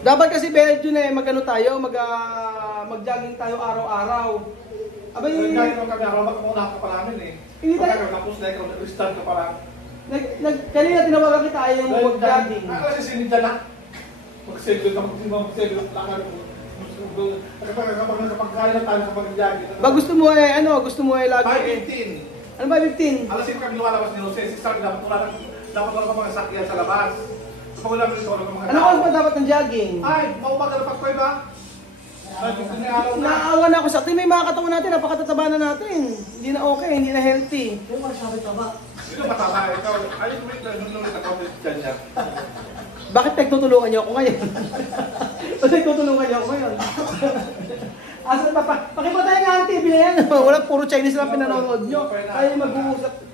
Dapat kasi Belgium eh, mag-ano tayo, mag-jogging tayo araw-araw. Abay, Kahit naman kami araw, makamunahan ka pa namin eh. Hindi tayo. Tapos na ikaw, nag-restart ka pa lang. Kanina tinawagan kita ayaw mo mag-jogging. Kasi sinidya na. Mag-segwit ka, mag-segwit ka lang. Kapag kaya na tayo sa pag-jogging. Ba gusto mo eh lagi eh. 5:15. Ano ba 15? Alas 5 kami lumalabas ni Jose. Si Sabi dapat wala ka mga sakyan sa labas. So pag wala ka mga Ano oras ba dapat ng jogging? Ay, maumaga na pagkoy ba? Naawa na ako sa atin, may mga katawan natin, napakatataba na natin. Hindi na okay, hindi na healthy. Yung masabi taba. Sino mataba? Ikaw, ayun, wait lang, nung ako dyan yan. Bakit nagtutulungan niyo ako ngayon? Bakit nagtutulungan niyo ako ngayon? Asan pa? Pakipatay nga ang TV na yan. Wala, puro Chinese lang pinanonood nyo. Tayo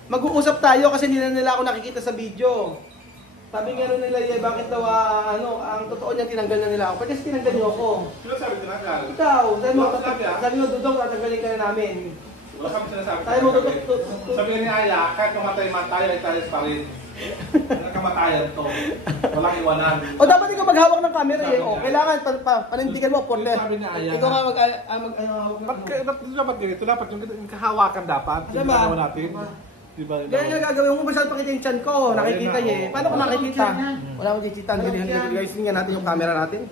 mag-uusap tayo kasi hindi na nila ako nakikita sa video. Sabi nga nila, bakit daw ang totoo niya tinanggal na nila ako. Pwede kasi tinanggal niyo ako. Sino sabi tinanggal? Ikaw, sabi mo, Dudong, tatanggalin ka na namin. Wala kami sinasabi. Tayo mo, Sabi nga ni Aya, kahit mamatay man tayo, ay tayo pa rin. Nagkamatayan to. Walang iwanan. O dapat ikaw maghawak ng camera eh. O, kailangan panindigan mo, porter. Sabi ni Aya. Ikaw nga Dapat ganito, dapat yung kahawakan dapat. Diba? Yung natin. Diba? Ganyan nga gagawin mo, masyadong pakita yung chan ko. Nakikita niya eh. Paano ko nakikita? Wala akong titita. Guys, tingnan natin yung camera natin.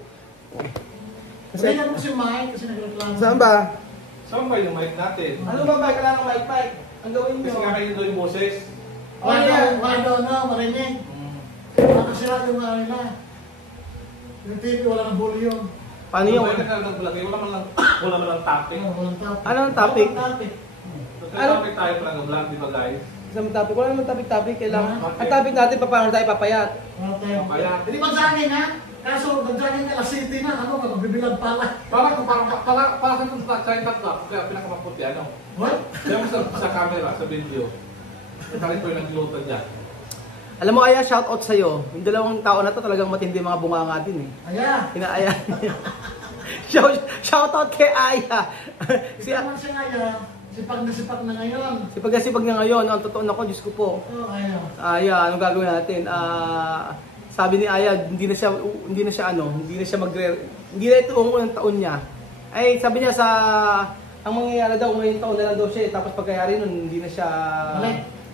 Kasi yan mo si Mike kasi nagreklamo. Saan ba? Saan ba yung mic natin? Ano ba ba? Kailangan ng mic. Ang gawin nyo. Kasi nga kayo doon yung boses. Wala daw na, marinig. Nakasira yung mga nila. Yung TV wala ng volume. Paano yun? Wala man lang topic. Walang topic. Ano ang topic? Walang topic. Topic tayo pa lang vlog, di ba guys? Isang topic. Wala naman topic. Kailangan. Ang topic natin, paano tayo papayat? Wala tayo. Kaya, Hindi ba jogging ha? Kaso nag-jogging ka, city na. Ano ka, magbibilang pala. parang kung sa China Club, kaya pinakamaputi ano. What? Kaya mo sa camera, sa video. Kaya ko yung nagluto niya. Alam mo, Aya, shout out sa'yo. Yung dalawang tao na to talagang matindi mga bunganga din eh. Aya. Inaaya. Shout out kay Aya. Siya naman siya Aya. Sipag na ngayon. Sipag na ngayon. Ang totoo na ko, Diyos ko po. Oo, Aya. Aya, anong gagawin natin? Sabi ni Aya, hindi na siya hindi na ito ang unang taon niya. Ay, sabi niya ang mangyayari daw, ngayong taon na lang daw siya. Tapos pagkayari nun, hindi na siya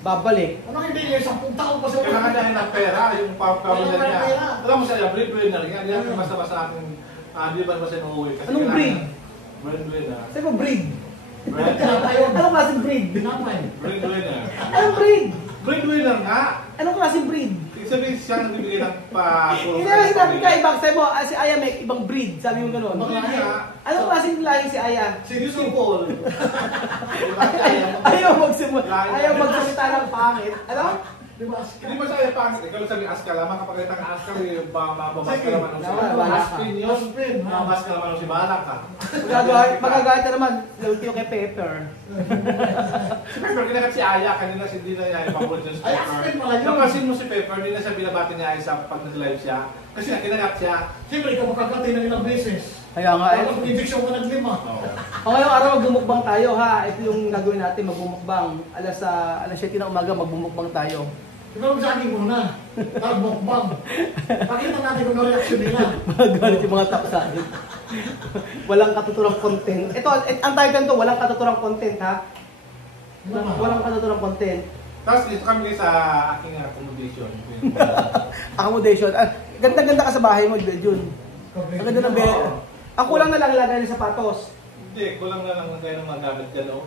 babalik. Ano hindi niya 10 taon pa siya? Kailangan niya ng pera, yung pamilya niya. Pera. Alam mo siya, breadwinner niya. Hindi natin basta-basta akin, di ba siya nauwi? Anong breed? Breadwinner. Sabi ko, breed. Pinapay. Anong klaseng breed? Pinapay. Breadwinner. Anong breed? Breadwinner nga! Anong klaseng breed? Sabihin siya nagbibigay ng pa-puro. Hindi na sinabi ka ibang sabi mo, si Aya may ibang breed, sabi mo gano'n. Anong klaseng lahi si Aya? Simple. Ayaw magsalita ng pangit. Ano? Di ba? Hindi mo siya pangit. Ikaw lang sabi askal. Makapagkita ng askal, mababas ka naman ng si Aspin yun. Mababas ka naman ng si Balak ka. Magagalit ka naman, lulti yung kay Pepper. Si Pepper, kinakat si Aya. Kanina hindi na niya ipabulit yung si Ay, Pepper. Aspin pala yun. Napasin mo si Pepper, hindi na siya binabati niya ay sa pag nag-live siya. Kasi kinakat siya. Siyempre, ikaw makakati ng ilang beses. Kaya nga eh. Tapos injection ka ng 5. O ngayong araw magbumukbang tayo ha. Ito yung gagawin natin, magbumukbang. Alas 7 ng umaga magbumukbang tayo. Ikaw jogging muna. Tapos mukbang. Pakita natin kung ano reaction nila. Magalit yung mga tao sa akin. Walang katuturang content. Ito, ang title nito, walang katuturang content ha. Walang katuturang content. Tapos dito kami sa aking accommodation. Accommodation. Ganda-ganda ka sa bahay mo, Jun. Ang ganda ng bed. Ang kulang na lang lagay ng sapatos. Hindi, kulang na lang kayo ng mga gamit ka, no?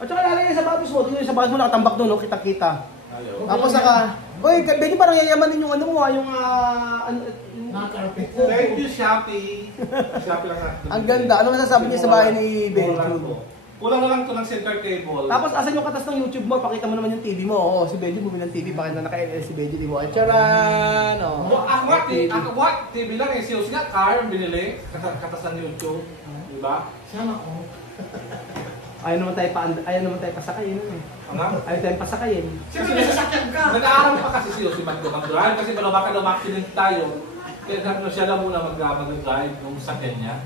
At saka lalagay ng sapatos mo. Tingnan yung sapatos mo nakatambak doon, no? Kita-kita. Ayaw. Tapos saka, uy, pwede parang yayamanin yung ano mo, yung Nakakarpit. Thank you, Shopee. Shopee lang natin. ang ganda. Ano masasabi niya sa bahay ni Benjun? Kulang na lang to ng center table. Tapos asan yung katas ng YouTube mo? Pakita mo naman yung TV mo. Oo, si Benjun bumili ng TV. Pakita na naka-LL si Benjun. Di mo, charan! Ako what? TV lang eh. Sales nga, car, binili. Katas ng YouTube. Diba? Sana ko. Ayaw naman tayo pasakayin. Ano? Ayaw tayo pasakayin. Siyempre, may sasakyan ka. Nag-aaral pa kasi si Yossi mag-drive kasi baka accident tayo. Kaya sabi siya lang muna mag-drive nung sakyan niya.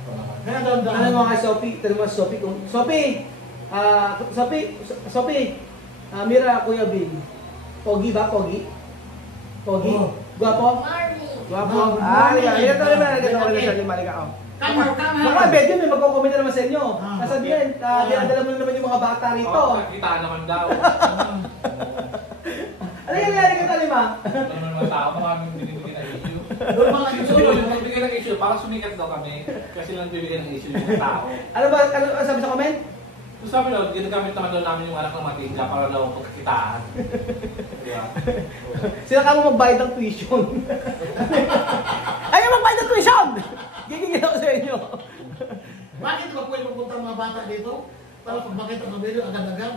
Kaya doon. Ano mo kay Sophie? Tanong mo si Sophie kung... Sophie! Sophie! Mira, Kuya Bill. Pogi ba? Pogi? Oo. Gwapo? Morning. Guwapo. Ganito naman. Ganito ko na siya yung malika. Mga bedyo, may magkukomment na naman sa inyo. Nasabihin, dinadala mo naman yung mga bata rito. Kitaan naman daw. Ano yung nangyari ka talima? Ano naman tao, maraming binibigyan ng issue. Yung magbigay ng issue, baka sumikat daw kami. Kasi lang bibigyan ng issue yung tao. Ano sabi sa comment? So sabi daw, ginagamit naman daw namin yung anak ng matinda para daw pagkakitaan. Diba? Sila ka mo magbayad ng tuition. Ayaw magbayad ng tuition! Gigigil ako sa inyo. Bakit ba pwede pupunta ang mga bata dito? Para pag makita ng video, agad-agad.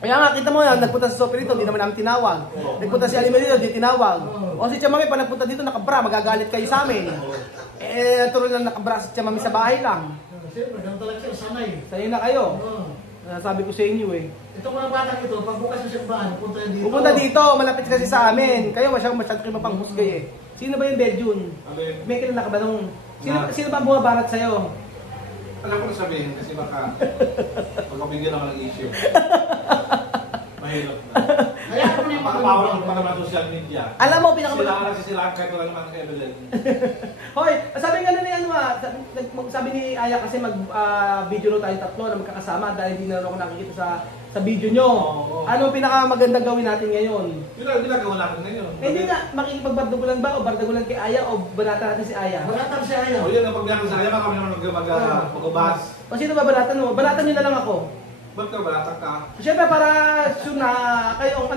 Kaya nga, kita mo yan, nagpunta sa Sophie dito, hindi naman namin tinawag. Nagpunta si Alima dito, hindi tinawag. O si Chamami, pag nagpunta dito, nakabra, magagalit kayo sa amin. Tuloy lang nakabra si Chamami sa bahay lang. Siyempre, ganun talaga sila, sanay. Sa'yo na kayo. Sabi ko sa inyo eh. Itong mga bata ito, pag bukas yung simbahan, pupunta yan dito. Pupunta dito, malapit kasi sa amin. Kayo masyado kayo mapanghusgay eh. Sino ba yung Belgian? May kilala ka ba nung... Sino ba ang bumabarat sa'yo? Alam ko na sabihin kasi baka pagkabigyan ako ng issue. Mahirap na. Kaya ako na yung mga Power pa naman social media. Alam mo, Sila nagsisiraan kahit wala naman ng Evelyn. Hoy, sabi nga ni ano sabi ni Aya kasi video no tayo tatlo na magkakasama dahil hindi na ako nakikita sa video nyo. Ano pinakamagandang gawin natin ngayon? Yun ang ginagawa natin ngayon. Hindi nga, makikipagbardagulan ba o bardagulan kay Aya o banata natin si Aya? Banatan si Aya. O yan ang pagbiyak sa kanya, kami naman mag-ubas. O sino ba banatan mo? Banatan nyo na lang ako. Ba't ka balatang ka? Siyempre para sure na kayo ang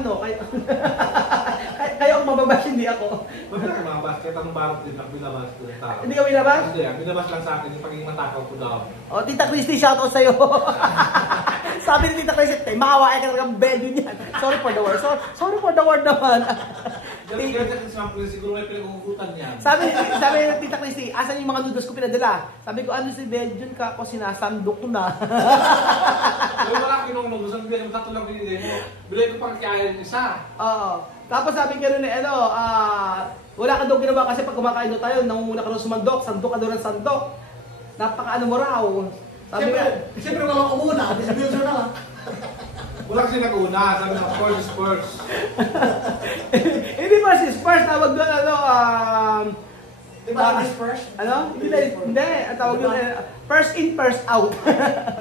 kayo ang mababash, hindi ako. Ba't ka mga basket? Anong barot din ang binabas ko ng tao? Hindi ka binabas? Hindi, binabas lang sa akin yung pagiging matakaw ko daw. O, Tita Christy, shoutout sa'yo. Sabi ni Tita Christy, maawain ka ng belyo niyan. Sorry for the word. Sorry for the word naman. Siguro may pinag-uugutan niya. Sabi ni Tita Christy, asan yung mga noodles ko pinadala? Sabi ko, ano si Belgian ka ako sinasandok na. Pero wala kinunong, gusto ko yung tatlo lang binili mo. Bilay ko pang kaya yung isa. Oo. Tapos sabi ka rin wala ka daw ginawa kasi pag kumakain daw tayo, nangunguna ka daw sumandok, sandok ka daw ng sandok. Napaka-ano mo raw. Sabi nga, Siyempre walang umuna, distribution na lang. Wala kasi nag-una, sabi na, first. hindi pa si Spurs, tawag doon Di ba first? Ano? Hindi. Ang tawag doon, first in, first out.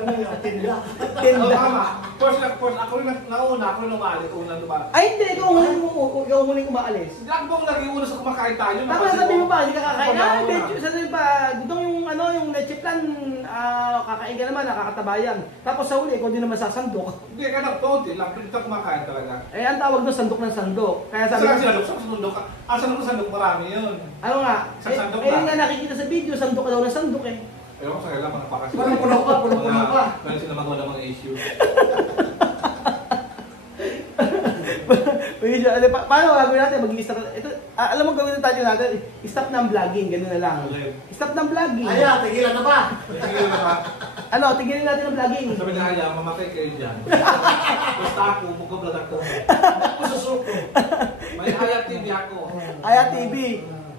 Ano yung tinda? Oo, tama. First, ako rin nauna, ako rin umalis, una diba? Ay, hindi. Ikaw huling umaalis. Hindi ako ba lagi una sa kumakain tayo? Tapos sabi mo ba, hindi ka kakain? Medyo, sabi pa, dudong yung leche plan, kakain ka naman, nakakatabayan. Tapos sa huli, ikaw din naman sasandok. Hindi, kaya konti lang, hindi ka kumakain talaga. Ang tawag doon, sandok ng sandok. Kaya sabi Saan sila, sa sandok ka? Saan mo sandok marami yun? ano nga, Sandok yun nga nakikita sa video, sandok ka daw ng sandok eh. Pero ako sa kailan, mga pakasi. Puno pa. Kaya sila magawa ng mga issue. Paano gagawin natin? Mag-i-stop. Ito, alam mo gawin natin natin, stop ng vlogging, gano'n na lang. Stop ng vlogging. Aya, tigilan na ba? Tingin na ba? Ano, tigilin natin ang vlogging. Sabi na kaya, mamatay kayo dyan. Basta ako, magka-vlog ako. Ako susuko. May Aya TV ako. Aya TV.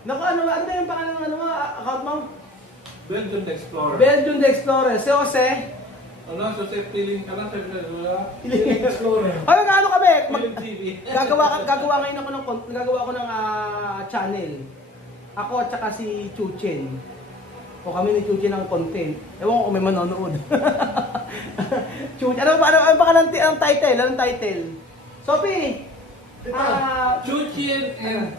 Naku, ano ba yung pangalan ng account mo? Belgium the Explorer. Belgium the Explorer. Si Jose. Ano, so say feeling, ano, Feeling Explorer. Ano ano kami? Feeling TV. Gagawa ngayon ako ng channel. Ako at saka si Chuchen. O kami ni Chuchen ng content. Ewan ko kung may manonood. Chuchen. Ano ba ang title? Anong title? Sophie! Chuchin and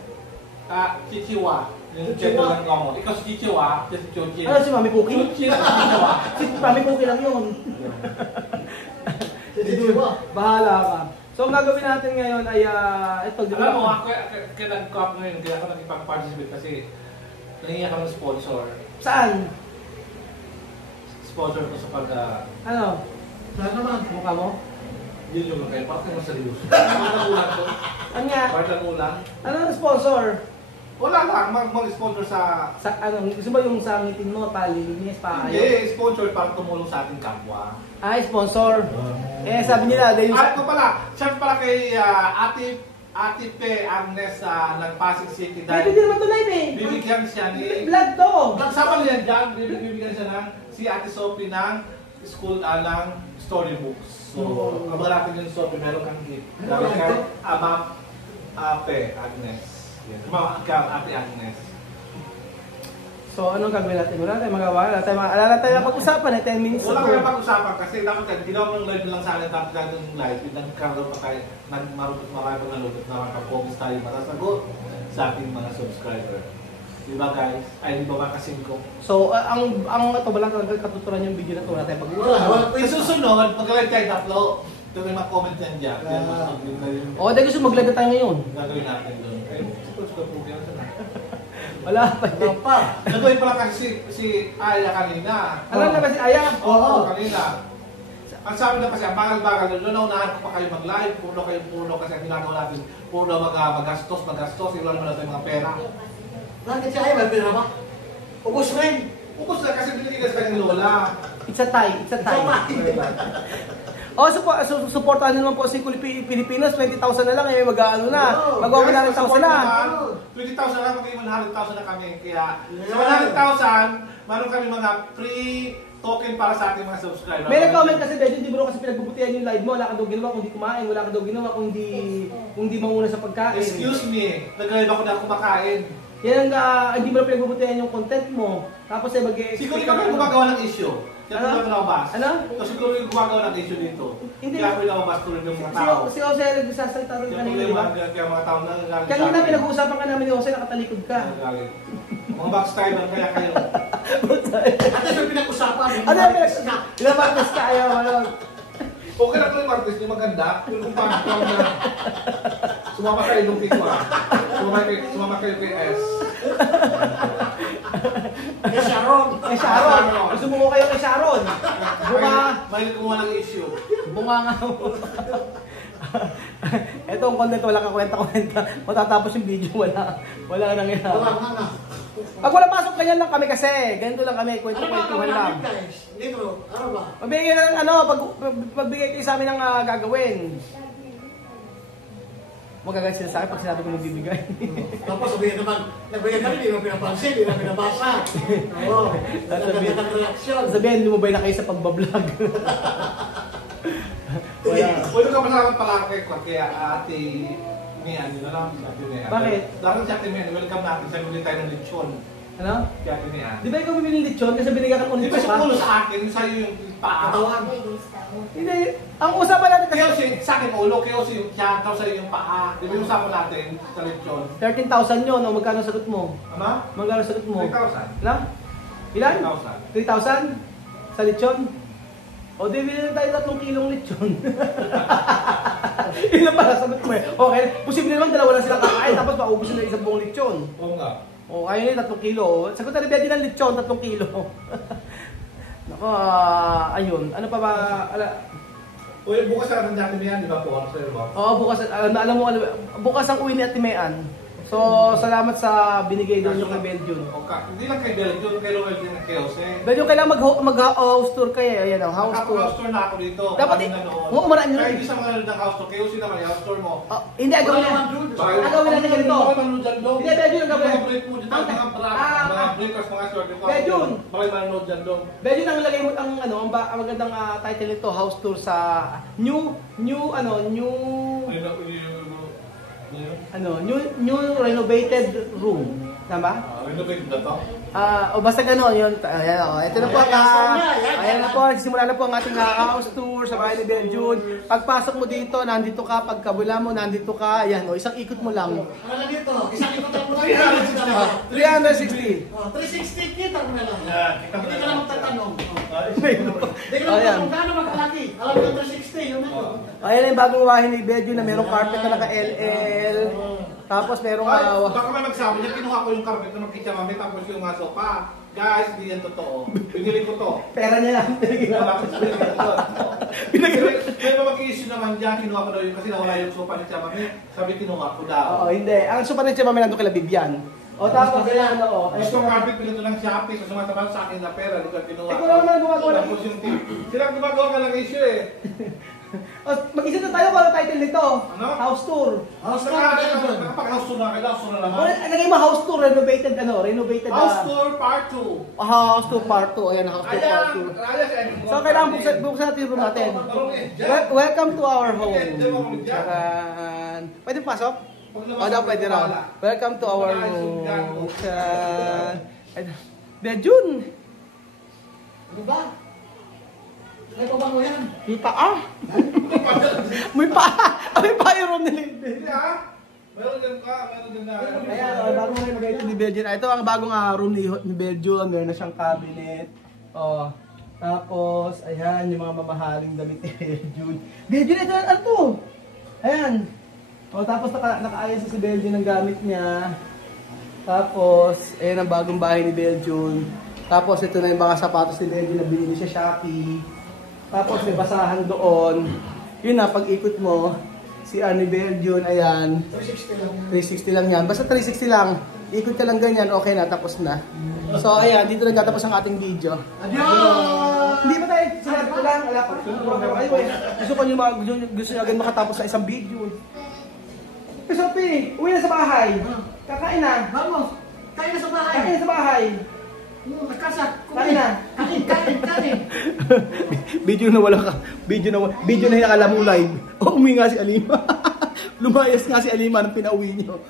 Chichiwa. Yung channel lang ko mo. Ikaw si Chichiwa, si Chuchin. Ano si Mami Cookie? Chuchin at Chichiwa. Si Mami Cookie lang yun. Bahala ka. So ang gagawin natin ngayon ay ito. Alam mo, ako kaya nag-co-op ngayon, kaya ako nag-participate kasi nahingi ako ng sponsor. Saan? Sponsor ko sa pag... Ano? Saan naman? Mukha mo? Yun yung kayo, bakit mo seryoso? Parang ulan ko. Ano nga? Parang ulan. Ano ang sponsor? Wala lang, mag-sponsor sa... Gusto ba yung sa ngitin mo, palilinis, paayos? Hindi, sponsor para tumulong sa ating kapwa. Sponsor. Sabi nila, dahil At ko pala, shout pala kay Ate Pe Agnes ng Pasig City Pwede dahil din naman to live eh. bibigyan siya ni... Vlog to. Nagsama niya dyan, bibigyan siya ng si Ate Sophie ng school ng storybooks. So, abangan natin yung Sophie, meron kang gift. Dahil kay Ama Ape Agnes. Ate Agnes. So, anong gagawin natin? Wala tayong magawa. Wala tayong pag-usapan eh, 10 minutes. Wala kaya pag-usapan kasi dapat ginawa mo ng live lang sa akin tapos gagawin ng live. Nagkaroon pa tayo, marami nalulot na makapag-focus tayo matasagot sa ating mga subscriber. Diba guys? Ay, di ba makasin ko? So, ang ito ba lang katuturan yung video na ito natin pag-usapan? Sa susunod, mag-live tayo tatlo. Ito may mga comment yan dyan. Oo, dahil gusto mag-live na tayo ngayon. Gagawin natin doon. Ay, suppose po yan. Wala pa. Nagawin pala kasi si Aya kanina. Alam na ba si Aya? Oo, kanina. Ang sabi na kasi, ang bagal-bagal, naunahan ko pa kayo mag-live, puno kasi ang ginagawa natin, puno magastos, wala naman natin mga pera. Bakit siya ay may pera ba? Ubus rin. Ubus na kasi binigay sa kanyang lola. It's a tie. Supportahan nyo naman po si Pilipinas, 20,000 na lang, mag-ano na, mag-100,000 na. 20,000 lang, magiging 100,000 na kami. Kaya sa 100,000, meron kami mga free token para sa ating mga subscribers. May nag-comment kasi, Benjo, hindi mo kasi pinagbubutihan yung live mo, wala ka daw ginawa kung hindi kumain, wala ka daw ginawa kung hindi manguna sa pagkain. Excuse me, nag-live ako na kumakain. Yan ang hindi mo na pinagbubutihan yung content mo. Tapos ay siguro ikaw yung gumagawa ng issue. Kaya Ano? ko nakabas. Ano? So siguro yung gumagawa ng issue dito. Hindi. Kaya ako yung nakabas tuloy ng mga tao. Si Jose nagsasalita rin Yung kanina, di ba? problema, kaya mga tao nagagalit. Kanina pinag-uusapan ka namin ni Jose, nakatalikod ka. Nagagalit. Mga backstabber kaya kayo. At yung pinag-usapan. Ano yung pinag-usapan? Ilang martes ka ayaw, Okay lang ko yung artist yung maganda. Yung kung paano na sumama kayo nung pito sumama kayo kay S. Kay Sharon. Sharon. Gusto mo kayo kay Sharon. May kumuha ng issue. Bunga nga mo. Ito ang content, wala kang kwenta-kwenta. Matatapos yung video, wala nangyayari. Wala. Pag wala pasok, ganyan lang kami kasi. Ganito lang kami, Ano ba kwento-kwentuhan lang. natin guys? Dito, ano ba? Magbigay ng pagbigay kayo sa amin ng gagawin. Magagalit sila sa akin pag sinabi ko magbibigay. Tapos sabihin naman, nagbigay kami, hindi mo pinapansin, hindi mo pinabasa. Oo, nagkaganda ng reaksyon. Sabihin, lumabay na kayo sa pagbablog. Wala. Pwede ka masalamat pala ako kay Ate Mian. Yun na lang si Ate Mian. Bakit? Dahil si Ate Mian, welcome natin. Sabi ulit tayo ng lechon. Ano? Si Ate Mian. Di ba ikaw bibili ng lechon kasi binigyan ka ng Di ba siya ulo sa akin? Sa'yo yung paa. Katawan. Hindi. Ang usapan natin Kaya kasi sa akin ulo, kaya si yung tiyan, tapos sa'yo yung paa. Di ba yung usapan natin sa lechon? 13,000 yun. O magkano sagot mo? Ano? Magkano sagot mo? 3,000. Ilan? Ilan? 3,000. 3,000? Sa lechon? O di bili na tayo 3 kilong lechon. Ilan para sagot mo eh. Okay, posible naman dalawa lang sila kakain tapos maubos na isang buong lechon. Oo nga. O ayun yung 3 kilo. Sagot na rin ng lechon, 3 kilo. Nako, ayun. Ano pa ba? Uy, bukas natin natin yan, di ba po? Ano sa'yo ba? Oo, bukas, alam mo, bukas ang uwi ni Ate Mayan. So, salamat sa binigay doon yung kay Belgium. Hindi lang kay Belgium, kay Roel din at kay Jose. Belgium, kailangan mag-house tour kayo. Ayan, ang house tour. House tour na ako dito. Dapat oo, marami na. Kahit hindi sa mga nanood ng house tour, kay Jose naman yung house tour mo. Hindi, agawin na. Agawin natin ganito. Hindi, Belgium, ang gawin. Mga break mo dito, mga breakers, mga short. Belgium. Bakit manonood dyan doon? Belgium, ang lagay mo ang magandang title nito, house tour sa new renovated room. Tama? Renovate na to? O basta gano'n yun. Ayan, ito na po ayan na po, simula na po ang ating house tour sa bahay ni Belgium. Pagpasok mo dito, nandito ka. Pagkabula mo, nandito ka. Ayan, isang ikot mo lang. Ano dito? Isang ikutan mo lang. 360. 360, kita mo na lang. Hindi ka na magtatanong. Hindi Hindi ka na magtatanong, gaano magkalaki? Alam mo 360, yun na yun. Ayan yung bagong bahay ni Belgium na merong carpet na naka-LL. Tapos merong baka may magsabi niya, kinuha ko yung carpet na magkita mami, tapos yung sofa. Guys, hindi yan totoo. Pinili ko to. pera niya lang. Wala ko sa pinili. May mag-i-issue naman dyan, kinuha ko daw yun kasi nawala yung sofa ni Tia Mami. Sabi kinuha ko daw. Oo, hindi. Ang super na siya mamaya nandun kay Bibian. O tapos, ayan, Gusto ng carpet, pinili lang Shopee, so sumasabahan sa akin na pera, di ko kinuha. Ikaw naman gumagawa ng Tapos yung tip. Sila gumagawa ka ng issue eh. Mag-isa na tayo, walang title nito. Ano? House tour. House tour na yun. Nakapag-house tour na, kailangan house tour na O, naman. lagay mo house tour, renovated renovated. House tour part 2. House tour part 2. Ayan, house tour part 2. So, kailangan buksan natin yung room natin. Welcome to our home. Charan. Pwede pasok? O, daw pwede raw. Welcome to our home. Charan. Bejun. Ano ba? May pabango yan. May paa. May paa. May paa yung room nila. Hindi ah. Meron din ka, meron din na. Ayan, bago na yung mag-ito ni Belgian. Ito ang bagong room ni Belgian. Meron na siyang cabinet. Oh. Tapos, ayan, yung mga mamahaling damit ni Belgian. Belgian, ito ano to? Ayan. Oh, tapos nakaayos si Belgian ng gamit niya. Tapos, ayan ang bagong bahay ni Belgian. Tapos, ito na yung mga sapatos ni Belgian na binili siya Shopee. Tapos, may basahan doon. Yun na, pag-ikot mo, si Annie Belgian, ayan. 360 lang. 360 lang yan. Basta 360 lang. Ikot ka lang ganyan, okay na, tapos na. So, ayan, dito nagtatapos ang ating video. Adios! Hindi ba tayo? Sinabi ko lang, wala pa. Kayo eh. Gusto ko yung mga, gusto nyo agad makatapos sa isang video. Sophie, uwi na sa bahay. Kakain na. Vamos! Kain na sa bahay! Kakain na sa bahay. Nagkasak! Kain na. Kain! Video na wala ka. Video na hinakala mo live. Oh, uwi nga si Alima. Lumayas nga si Alima nang pinauwi nyo.